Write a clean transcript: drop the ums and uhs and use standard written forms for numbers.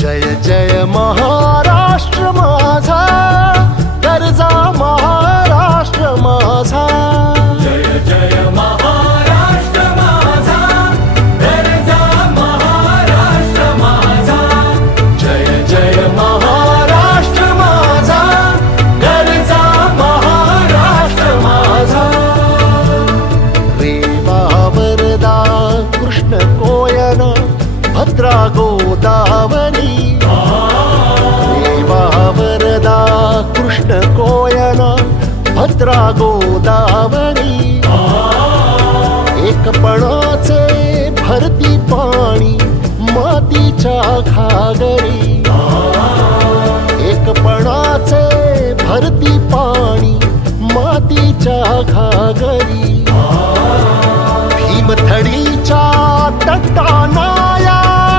जय जय महाराष्ट्र माझा, गरजा महाराष्ट्र माझा. जय जय महाराष्ट्र माझा, गरजा महाराष्ट्र माझा. जय जय महाराष्ट्र माझा, गरजा महाराष्ट्र माझा. रेवा वरदा कृष्ण कोयना भद्रा गोदावरी. रेवा वरदा कृष्ण कोयना भद्रा गोदावरी. एकपणाचे भरती पाणी मातीच्या घागरी. एकपणाचे भरती पाणी मातीच्या घागरी. भीमथडीच्या तटाना